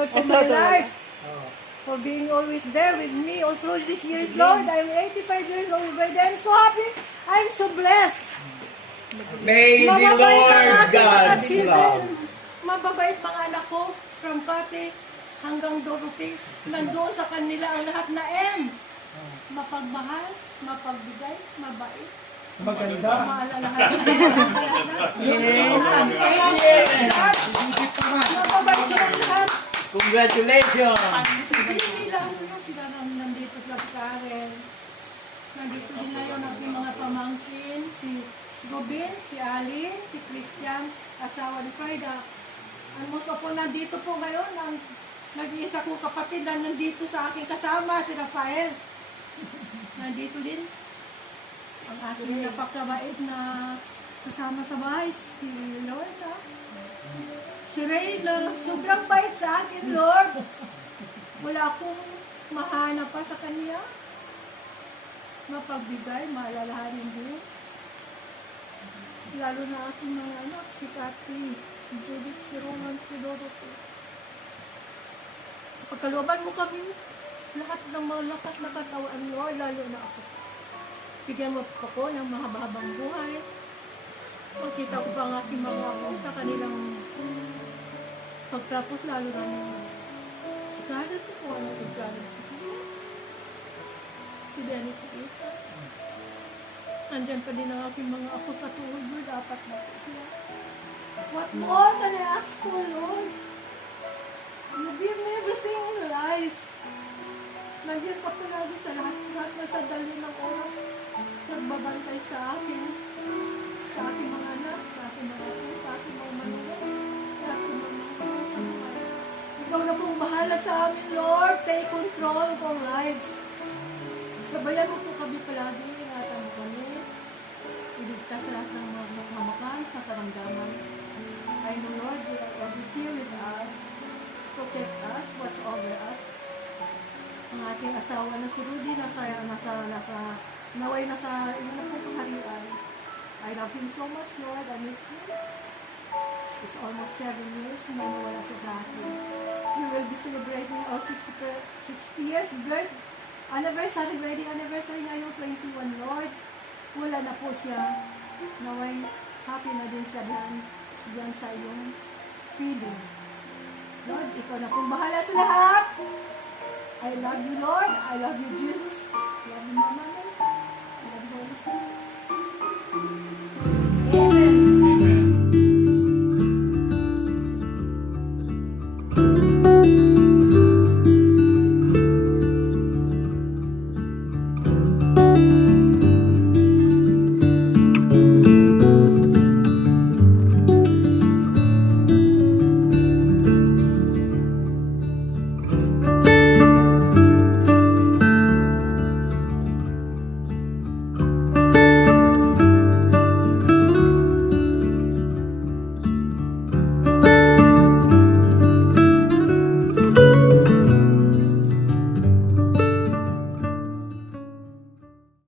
Lord, for my life. For being always there with me all through these years, Lord. I'm 85 years old already. I'm so happy. I'm so blessed. May the Lord God love. Mababait mga anak ko from Kate hanggang Dorothy. Nandoon sa kanila ang lahat na M. Mapagmahal, mapagbigay, mabait. Maganda. Maalalahan. Mababait silang lahat. Congratulations! Hindi lang sila nandito sa Karen. Nandito din na yun aking mga pamangkin, si Robin, si Ali, si Christian, asawa ni Frida. And most of all, nandito po ngayon ang nag-iisa kong kapatid na nandito sa aking kasama, si Rafael. Nandito din ang aking napakabait na kasama sa bahay, si Lorna. Si Reyna, sobrang bait sa akin, Lord. Wala akong mahanap pa sa kanya. Mapagbigay, maalalahanin din. Lalo na aking mga anak, si Cathy, si Judith, si Roman, si Dorothy. Pagkalooban mo kami, lahat ng malakas na katawan, Lord, lalo na ako. Bigyan mo po ko ng mahaba-habang buhay. Makita ko pa ang aking mga ako sa kanilang pagtapos, lalo na si Scarlett ko, ano yung Scarlett si Kuya. Si Dennis, si Ita. Nandyan pa din ang aking mga ako sa tuhod, Lord. Dapat na po sila. What more can I ask for, Lord? You give me everything in life. Nandiyan ka po lagi sa lahat na sa dali ng oras. Nagbabantay sa akin. Sa aking mga anak, sa aking mga apo, sa aking mga manulang, sa aking mga sa buhay. Ikaw na pong bahala sa amin, Lord. Take control of our lives. Gabayan mo po kami palagi. Ingatan mo kami. Iligtas sa lahat ng mga makamakan sa karamdaman. I know, Lord, you are always here with us. Protect us, watch over us. Ang aking asawa na si Rudy, naway nasa ilang na pong kaharian. I love him so much, Lord. I miss him. It's almost 7 years na nawala siya sa akin. We will be celebrating our 60 years birth anniversary, wedding anniversary ngayon, 21, Lord. Wala na po siya. Naway, happy na din siya diyan sa iyong feeling. Lord, ikaw na pong bahala sa lahat. I love you, Lord. I love you, Jesus. I love you, Mama.